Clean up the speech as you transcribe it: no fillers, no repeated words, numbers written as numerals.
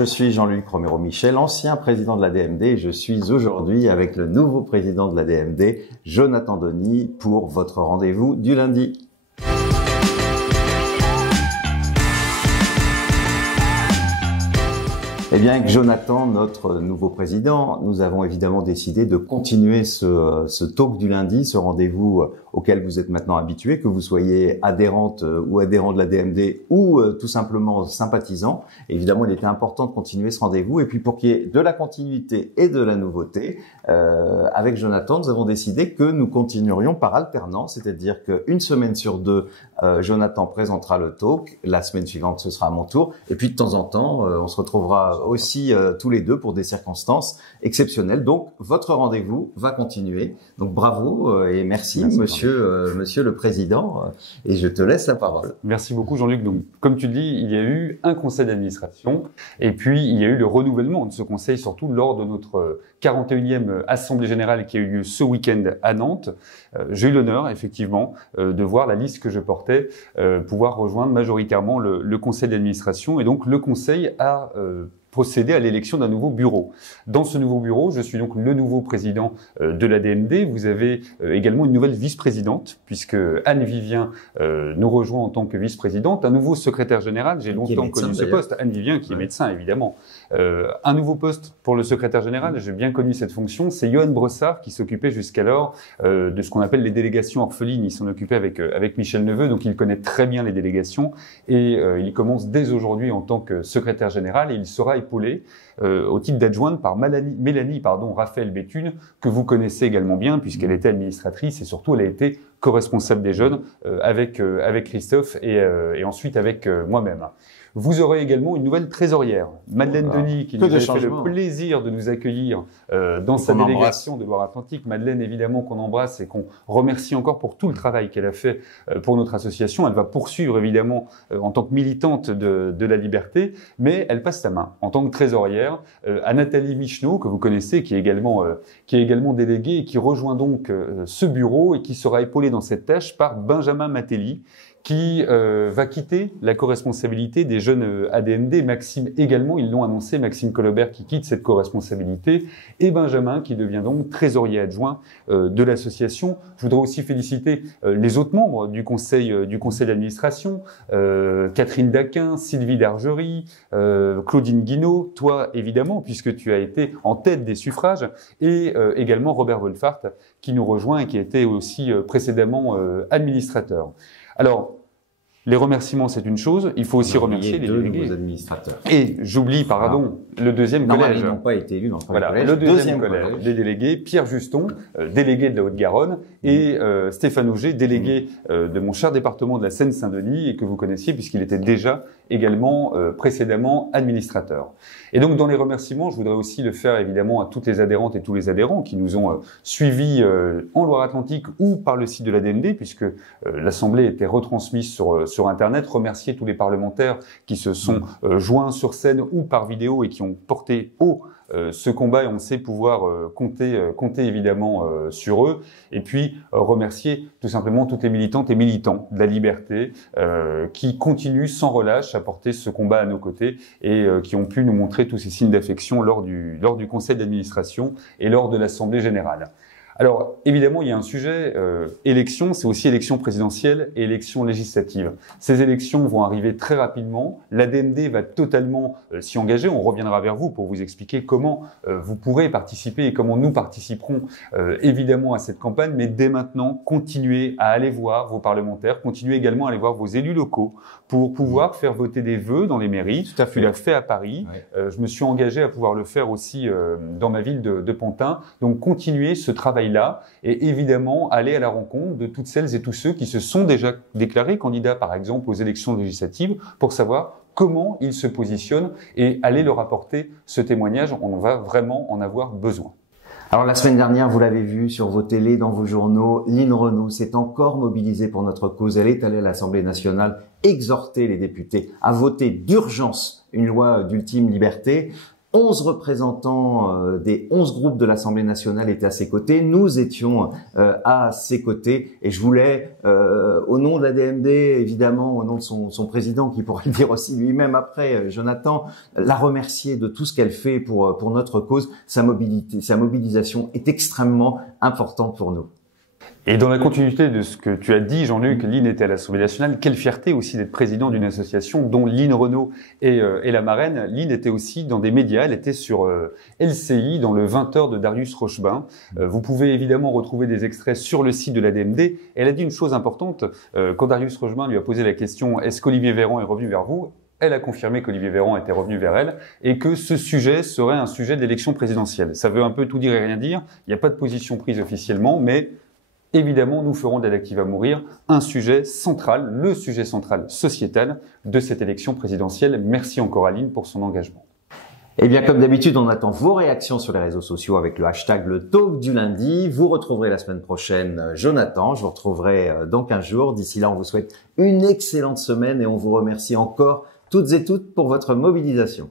je suis Jean-Luc Romero-Michel, ancien président de la DMD, et je suis aujourd'hui avec le nouveau président de la DMD, Jonathan Denis, pour votre rendez-vous du lundi. Eh bien, avec Jonathan, notre nouveau président, nous avons évidemment décidé de continuer ce talk du lundi, ce rendez-vous auquel vous êtes maintenant habitués, que vous soyez adhérente ou adhérent de la DMD ou tout simplement sympathisant. Évidemment, il était important de continuer ce rendez-vous. Et puis, pour qu'il y ait de la continuité et de la nouveauté, avec Jonathan, nous avons décidé que nous continuerions par alternance, c'est-à-dire qu'une semaine sur deux, Jonathan présentera le talk. La semaine suivante, ce sera à mon tour. Et puis, de temps en temps, on se retrouvera aussi tous les deux pour des circonstances exceptionnelles. Donc, votre rendez-vous va continuer. Donc, bravo et merci monsieur le Président. Et je te laisse la parole. Merci beaucoup, Jean-Luc. Donc, comme tu le dis, il y a eu un conseil d'administration et puis il y a eu le renouvellement de ce conseil, surtout lors de notre 41e Assemblée Générale qui a eu lieu ce week-end à Nantes. J'ai eu l'honneur, effectivement, de voir la liste que je portais pouvoir rejoindre majoritairement le conseil d'administration. Et donc, le conseil a procéder à l'élection d'un nouveau bureau. Dans ce nouveau bureau, je suis donc le nouveau président de la DMD. Vous avez également une nouvelle vice-présidente, puisque Anne Vivien nous rejoint en tant que vice-présidente. Un nouveau secrétaire général, j'ai longtemps connu ce poste. Anne Vivien, qui est médecin, évidemment. Un nouveau poste pour le secrétaire général, j'ai bien connu cette fonction. C'est Johan Bressard qui s'occupait jusqu'alors de ce qu'on appelle les délégations orphelines. Il s'en occupait avec Michel Neveu, donc il connaît très bien les délégations. Et il commence dès aujourd'hui en tant que secrétaire général et il sera épaulé au titre d'adjointe par Mélanie Raphaël Béthune, que vous connaissez également bien puisqu'elle était administratrice et surtout elle a été co-responsable des jeunes avec Christophe et ensuite avec moi-même. Vous aurez également une nouvelle trésorière, Madeleine Denis, qui nous a fait le plaisir de nous accueillir dans sa délégation de Loire-Atlantique. Madeleine, évidemment, qu'on embrasse et qu'on remercie encore pour tout le travail qu'elle a fait pour notre association. Elle va poursuivre, évidemment, en tant que militante de la liberté, mais elle passe la main en tant que trésorière à Nathalie Micheneau, que vous connaissez, qui est également déléguée et qui rejoint donc ce bureau et qui sera épaulée dans cette tâche par Benjamin Matelli, qui va quitter la co-responsabilité des jeunes ADMD. Maxime également, ils l'ont annoncé, Maxime Colobert qui quitte cette co-responsabilité et Benjamin qui devient donc trésorier adjoint de l'association. Je voudrais aussi féliciter les autres membres du conseil d'administration, Catherine Daquin, Sylvie Dargerie, Claudine Guinaud, toi évidemment puisque tu as été en tête des suffrages et également Robert Wolfart qui nous rejoint et qui était aussi précédemment administrateur. Alors, les remerciements, c'est une chose. Il faut aussi remercier les délégués. Nouveaux administrateurs. Et j'oublie, le deuxième collège. Ils n'ont pas été élus dans le premier collège. Le deuxième collège des délégués, Pierre Juston, délégué de la Haute-Garonne, et Stéphane Auger, délégué de mon cher département de la Seine-Saint-Denis, et que vous connaissiez puisqu'il était déjà également précédemment administrateur. Et donc, dans les remerciements, je voudrais aussi le faire évidemment à toutes les adhérentes et tous les adhérents qui nous ont suivis en Loire-Atlantique ou par le site de la DMD, puisque l'Assemblée était retransmise sur Internet. Remercier tous les parlementaires qui se sont joints sur scène ou par vidéo et qui ont porté haut ce combat et on sait pouvoir compter évidemment sur eux. Et puis remercier tout simplement toutes les militantes et militants de la liberté qui continuent sans relâche à porter ce combat à nos côtés et qui ont pu nous montrer tous ces signes d'affection lors du conseil d'administration et lors de l'Assemblée générale. Alors, évidemment, il y a un sujet, élection, c'est aussi élection présidentielle et élection législative. Ces élections vont arriver très rapidement. L'ADMD va totalement s'y engager. On reviendra vers vous pour vous expliquer comment vous pourrez participer et comment nous participerons évidemment à cette campagne. Mais dès maintenant, continuez à aller voir vos parlementaires, continuez également à aller voir vos élus locaux pour pouvoir faire voter des vœux dans les mairies. Tout à fait. Tu l'as fait à Paris. Ouais. Je me suis engagé à pouvoir le faire aussi dans ma ville de Pantin. Donc, continuez ce travail-là et évidemment aller à la rencontre de toutes celles et tous ceux qui se sont déjà déclarés candidats, par exemple, aux élections législatives pour savoir comment ils se positionnent et aller leur apporter ce témoignage. On va vraiment en avoir besoin. Alors la semaine dernière, vous l'avez vu sur vos télés, dans vos journaux, Lynn Renaud s'est encore mobilisée pour notre cause. Elle est allée à l'Assemblée nationale exhorter les députés à voter d'urgence une loi d'ultime liberté. 11 représentants des 11 groupes de l'Assemblée nationale étaient à ses côtés. Nous étions à ses côtés. Et je voulais, au nom de la DMD, évidemment, au nom de son président, qui pourrait le dire aussi lui-même après, Jonathan, la remercier de tout ce qu'elle fait pour notre cause. Sa mobilisation est extrêmement importante pour nous. Et dans la continuité de ce que tu as dit, Jean-Luc, Lynn était à l'Assemblée nationale. Quelle fierté aussi d'être président d'une association dont Lynn Renaud est la marraine. Lynn était aussi dans des médias. Elle était sur LCI dans le 20h de Darius Rochebin. Vous pouvez évidemment retrouver des extraits sur le site de la DMD. Elle a dit une chose importante. Quand Darius Rochebin lui a posé la question « Est-ce qu'Olivier Véran est revenu vers vous ?» Elle a confirmé qu'Olivier Véran était revenu vers elle et que ce sujet serait un sujet de l'élection présidentielle. Ça veut un peu tout dire et rien dire. Il n'y a pas de position prise officiellement, mais évidemment, nous ferons d'Adactive à mourir un sujet central, le sujet central sociétal de cette élection présidentielle. Merci encore à Lynn pour son engagement. Eh bien, comme d'habitude, on attend vos réactions sur les réseaux sociaux avec le hashtag le talk du lundi. Vous retrouverez la semaine prochaine Jonathan. Je vous retrouverai dans 15 jours. D'ici là, on vous souhaite une excellente semaine et on vous remercie encore toutes et toutes pour votre mobilisation.